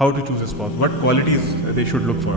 how to choose a spouse, what qualities they should look for.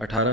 18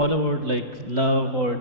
all about like love or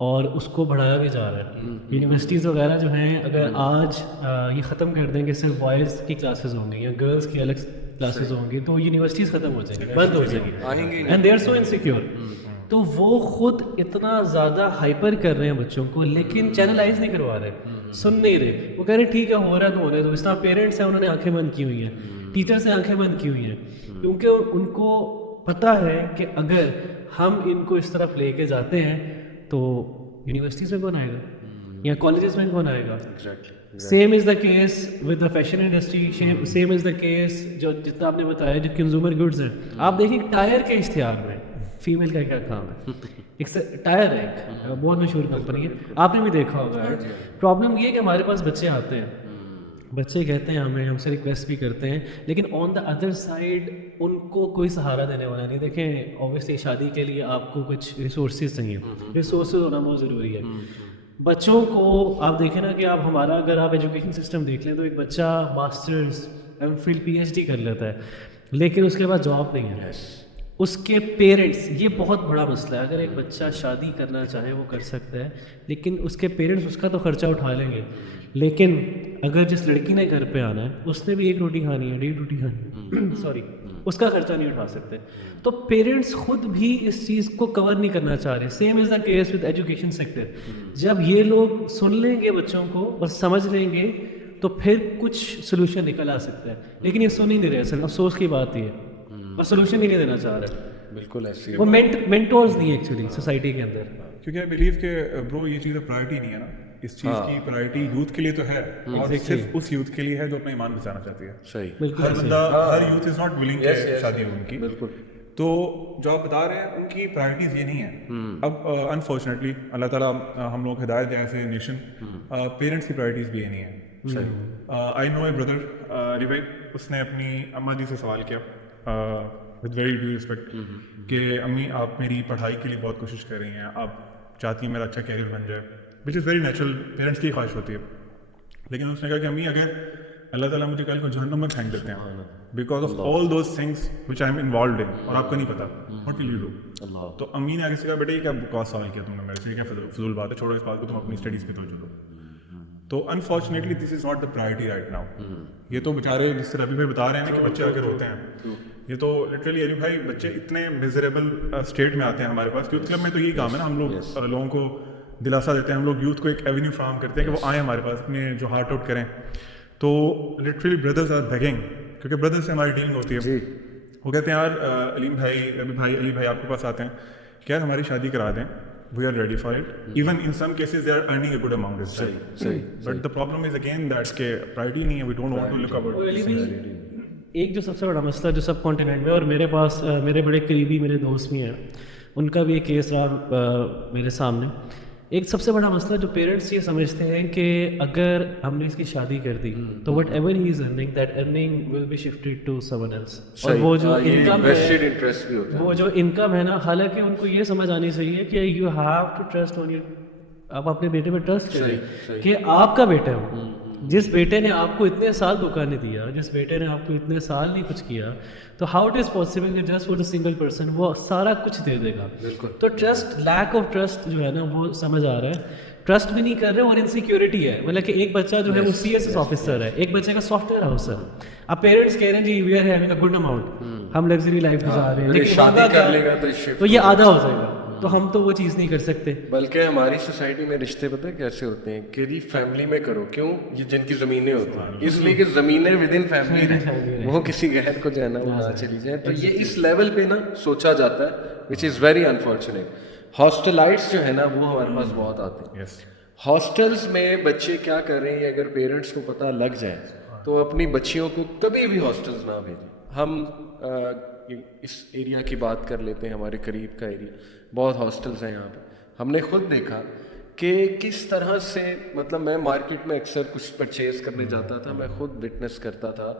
اور اس کو بڑھایا بھی جا رہا ہے. یونیورسٹیز وغیرہ جو ہیں اگر آج یہ ختم کر دیں کہ صرف بوائز کی کلاسز ہوں گی یا گرلس کی الگ کلاسز ہوں گی تو یونیورسٹیز ختم ہو جائیں گی, بند ہو جائیں گی, and they are so insecure. تو وہ خود اتنا زیادہ ہائپر کر رہے ہیں بچوں کو, لیکن چینلائز نہیں کروا رہے, سن نہیں رہے. وہ کہہ رہے ٹھیک ہے ہو رہا ہے تو ہو رہا ہے. تو اس طرح پیرنٹس ہیں انہوں نے آنکھیں بند کی ہوئی ہیں, ٹیچرس نے آنکھیں بند کی ہوئی ہیں, کیونکہ ان کو پتہ ہے کہ اگر ہم ان کو اس طرف لے کے جاتے ہیں تو یونیورسٹیز میں کون آئے گا یا کالجز میں کون آئے گا. Same is the case with the fashion industry, same is the case جو جتنا آپ نے بتایا جو کنزیومر گڈز ہیں. آپ دیکھیں ٹائر کے اشتہار میں فیمیل کا کیا کام ہے, ایک ٹائر ہے ایک بہت مشہور کمپنی ہے, آپ نے بھی دیکھا ہوگا. پرابلم یہ ہے کہ ہمارے پاس بچے آتے ہیں, بچے کہتے ہیں ہمیں, ہم سے ریکویسٹ بھی کرتے ہیں, لیکن آن دا ادر سائڈ ان کو کوئی سہارا دینے والا نہیں. دیکھیں اوبیسلی شادی کے لیے آپ کو کچھ ریسورسز چاہیے, ریسورسز ہونا بہت ضروری ہے. بچوں کو آپ دیکھیں نا کہ آپ ہمارا اگر آپ ایجوکیشن سسٹم دیکھ لیں تو ایک بچہ masters M Phil P H D کر لیتا ہے, لیکن اس کے بعد جاب نہیں ہے. اس کے پیرنٹس, یہ بہت بڑا مسئلہ ہے. اگر ایک بچہ شادی کرنا چاہے وہ کر سکتا ہے, لیکن اس کے پیرنٹس اس کا تو خرچہ اٹھا لیں گے, لیکن اگر جس لڑکی نے گھر پہ آنا ہے اس نے بھی ایک روٹی کھانی ہے, 1.5 روٹی کھانی ہے, سوری, اس کا خرچہ نہیں اٹھا سکتے. تو پیرنٹس خود بھی اس چیز کو کور نہیں کرنا چاہ رہے. Same is the case with education sector. جب یہ لوگ سن لیں گے بچوں کو, بس سمجھ لیں گے, تو پھر کچھ سولوشن نکل آ سکتا ہے. لیکن یہ سن ہی نہیں رہے. اصل افسوس کی بات یہ ہے, اور سولوشن ہی نہیں دینا چاہ رہے. بالکل ایسی وہ مینٹورز نہیں ایکچولی سوسائٹی کے اندر. کیونکہ آئی بلیو کہ برو یہ چیز پرائرٹی نہیں ہے نا, اس چیز کی پرائرٹی یوتھ کے لیے تو ہے, اور صرف اس یوتھ کے لیے ہے جو اپنا ایمان بچانا چاہتی ہے. صحیح, ہر بندہ, ہر یوتھ از ناٹ ولنگ کہ شادی ہو ان کی. بالکل. تو جو آپ بتا رہے ہیں ان کی پرائرٹیز یہ نہیں ہیں. اب انفارچونیٹلی اللہ تعالیٰ ہم لوگ ہدایت دیں ایز اے نیشن, پیرنٹس کی پرائرٹیز بھی یہ نہیں ہیں. آئی نو اے بردر علی بھائی, اس نے اپنی اماں جی سے سوال کیا ود ویری ڈیو رسپیکٹ کہ امی آپ میری پڑھائی کے لیے بہت کوشش کر رہی ہیں, آپ چاہتی ہیں میرا اچھا کیریئر بن جائے, وچ از ویری نیچرل, پیرنٹس کی خواہش ہوتی ہے. لیکن اس نے کہا کہ امی اگر اللہ تعالیٰ مجھے کل کو جہنم میں پھینک دیتے ہیں because of all those things which I am involved in, اور آپ کو نہیں پتا, واٹ ول یو ڈو. تو امی نے آگے سے کہا بیٹا یہ کیا بکواس سوال کیا تم نے میرے سے, کیا فضول بات ہے, چھوڑو اس بات کو, تم اپنی اسٹڈیز پہ توجہ دو. تو unfortunately this is not the priority right now. یہ تو بیچارے جس طرح ابھی بھائی بتا رہے ہیں کہ بچے اگر ہوتے ہیں, یہ تو لٹرلی ابھی بھائی بچے اتنے میزریبل اسٹیٹ میں آتے ہیں ہمارے پاس. یوتھ کلب میں تو یہی کام ہے نا, ہم لوگ لوگوں کو دلاسا دیتے ہیں, ہم لوگ یوتھ کو ایک ایونیو فراہم کرتے ہیں کہ وہ آئیں ہمارے پاس, اپنے جو ہارٹ آؤٹ کریں. تو لٹرلی بردرز آر بیگنگ, کیونکہ بردر سے ہماری ڈیلنگ ہوتی ہے. وہ کہتے ہیں یار علیم بھائی, ابھی بھائی, علی بھائی آپ کے پاس آتے ہیں, کیا ہماری شادی کرا دیں, we are ready for it. Even in some cases they are earning a good amount as well. But the problem is again that کہ priority نہیں ہے, we don't want to look about. ایک جو سب سے بڑا مسئلہ جو سب کانٹیننٹ میں, اور میرے پاس میرے بڑے قریبی میرے دوست بھی ہیں, ان کا بھی ایک کیس رہا میرے سامنے. ایک سب سے بڑا مسئلہ جو پیرنٹس یہ سمجھتے ہیں کہ اگر ہم نے اس کی شادی کر دی تو whatever he is earning, that earning will be shifted to someone else. اور وہ جو انکم ہے, وہ جو انکم ہے نا, حالانکہ ان کو یہ سمجھ آنی چاہیے کہ you have to trust on your, آپ اپنے بیٹے پہ ٹرسٹ کریں کہ آپ کا بیٹا ہے. جس بیٹے نے آپ کو اتنے سال دھوکہ نہیں دیا, جس بیٹے نے آپ کو اتنے سال نہیں کچھ کیا, تو ہاؤ اٹ از پاسبل کہ just for a single person وہ سارا کچھ دے دے گا. تو ٹرسٹ, لیک آف ٹرسٹ جو ہے نا وہ سمجھ آ رہا ہے. ٹرسٹ بھی نہیں کر رہے, اور انسیکیورٹی ہے. مطلب کہ ایک بچہ جو ہے وہ سی ایس ایس آفیسر ہے, ایک بچے کا سافٹ ویئر ہاؤس ہے. اب پیرنٹس کہہ رہے ہیں جی we are having a good amount, ہم لگژری لائف گزار رہے ہیں, لیکن شادی کر لے گا تو یہ آدھا ہو جائے گا, تو ہم تو وہ چیز نہیں کر سکتے. بلکہ ہماری سوسائٹی میں رشتے پتہ کیسے ہوتے ہیں کہ جی فیملی میں کرو, کیوں, یہ جن کی زمینیں ہوتی ہیں, اس لیے کہ زمینیں ود ان فیملی رہیں, وہ کسی غیر کو جو ہے نا وہ نہ چلی جائیں. تو یہ اس لیول پہ نا سوچا جاتا ہے, وچ از ویری انفارچونیٹ. ہاسٹلائٹس جو ہے نا وہ ہمارے پاس بہت آتے ہیں. ہاسٹلس میں بچے کیا کر رہے ہیں, اگر پیرنٹس کو پتہ لگ جائے تو اپنی بچیوں کو کبھی بھی ہاسٹلس نہ بھیجیں. ہم اس ایریا کی بات کر لیتے ہیں, ہمارے قریب کا ایریا, بہت ہاسٹلس ہیں یہاں پہ. ہم نے خود دیکھا کہ کس طرح سے, مطلب میں مارکیٹ میں اکثر کچھ پرچیز کرنے جاتا تھا, میں خود وٹنس کرتا تھا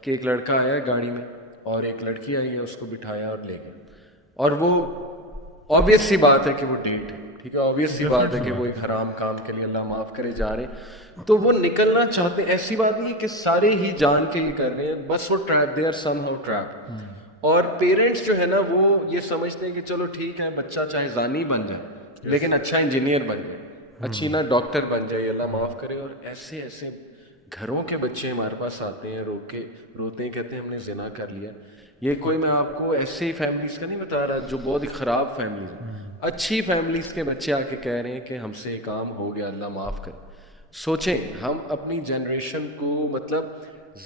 کہ ایک لڑکا آیا گاڑی میں اور ایک لڑکی آئی ہے, اس کو بٹھایا اور لے گئے. اور وہ آبویس سی بات ہے کہ وہ ڈیٹ ہے, ٹھیک ہے, آبویس سی بات ہے کہ وہ ایک حرام کام کے لیے اللہ معاف کرے جا رہے ہیں, تو وہ نکلنا چاہتے ہیں. ایسی بات نہیں ہے کہ سارے ہی جان کے یہ کر رہے ہیں, بس وہ trap, they are somehow trap. اور پیرنٹس جو ہے نا وہ یہ سمجھتے ہیں کہ چلو ٹھیک ہے, بچہ چاہے زانی بن جائے, لیکن اچھا انجینئر بن جائے, اچھی نہ ڈاکٹر بن جائے, اللہ معاف کرے. اور ایسے ایسے گھروں کے بچے ہمارے پاس آتے ہیں, روتے ہیں, کہتے ہیں ہم نے زنا کر لیا. یہ کوئی میں آپ کو ایسے فیملیز کا نہیں بتا رہا جو بہت ہی خراب فیملیز ہیں, اچھی فیملیز کے بچے آ کے کہہ رہے ہیں کہ ہم سے یہ کام ہو گیا, اللہ معاف کرے. سوچیں ہم اپنی جنریشن کو, مطلب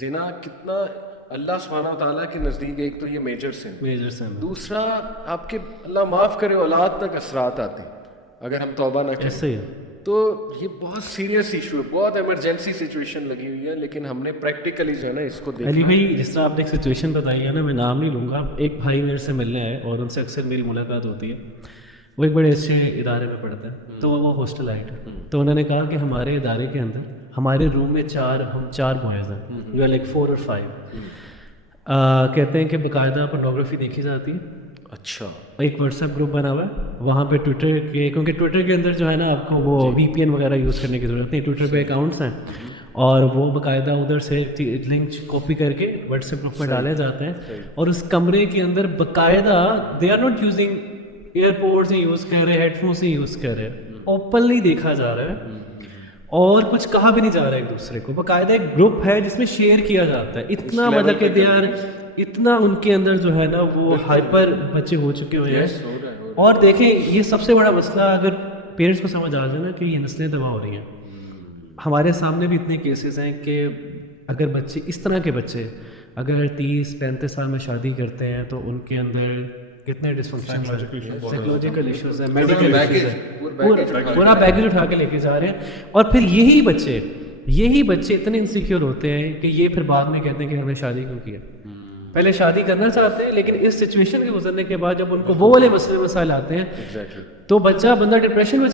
زنا کتنا اللہ سبحانہ و تعالیٰ کے نزدیک, ایک تو یہ میجر سن, دوسرا آپ کے اللہ معاف کرے اولاد تک اثرات آتے ہیں اگر ہم توبہ نہ کریں. تو یہ بہت سیریس ایشو ہے, بہت ایمرجنسی سچویشن لگی ہوئی ہے, لیکن ہم نے پریکٹیکلی جو ہے نا اس کو دیکھا. علی بھائی جس طرح آپ نے ایک سچویشن بتائی ہے نا, میں نام نہیں لوں گا, ایک بھائی میرے سے ملنے آئے اور ان سے اکثر میری ملاقات ہوتی ہے. وہ ایک بڑے اچھے ادارے میں پڑھتے ہیں, تو وہ ہاسٹل آئٹ ہے. تو انہوں نے کہا کہ ہمارے ادارے کے اندر ہمارے روم میں ہم چار بوائز ہیں, جو ہے لائک 4 اور 5. کہتے ہیں کہ باقاعدہ پورنوگرافی دیکھی جاتی ہے. اچھا. ایک واٹس ایپ گروپ بنا ہوا ہے وہاں پہ ٹویٹر کے, کیونکہ ٹویٹر کے اندر جو ہے نا آپ کو وہ وی پی این وغیرہ یوز کرنے کی ضرورت نہیں, ٹویٹر پہ اکاؤنٹس ہیں اور وہ باقاعدہ ادھر سے لنک کاپی کر کے واٹس ایپ گروپ میں ڈالے جاتے ہیں. اور اس کمرے کے اندر باقاعدہ they are not using AirPods نہیں یوز کر رہے, ہیڈ فونس نہیں یوز کر رہے, اوپنلی دیکھا جا رہا ہے اور کچھ کہا بھی نہیں جا رہا ہے ایک دوسرے کو. باقاعدہ ایک گروپ ہے جس میں شیئر کیا جاتا ہے. اتنا مطلب کہ دے آر, اتنا ان کے اندر جو ہے نا وہ ہائپر بچے ہو چکے ہوئے ہیں. اور دیکھیں یہ سب سے بڑا مسئلہ اگر پیرنٹس کو سمجھ آ جائے نا کہ یہ نسلیں تباہ ہو رہی ہیں. ہمارے سامنے بھی اتنے کیسز ہیں کہ اگر بچے اس طرح کے بچے اگر 30-35 سال میں شادی کرتے ہیں تو ان کے اندر کتنے ڈسفنکشن, سائیکولوجیکل ایشوز ہیں, میڈیکل ایشوز ہیں, پورا بیگیج اٹھا کے لے کے جا رہے ہیں. اور پھر یہی بچے اتنے انسیکیور ہوتے ہیں کہ یہ پھر بعد میں کہتے ہیں کہ ہم نے شادی کیوں کیا. پہلے شادی کرنا چاہتے ہیں لیکن اس سچویشن کے گزرنے کے بعد جب ان کو وہ والے مسائل آتے ہیں تو بندہ ڈپریشن میں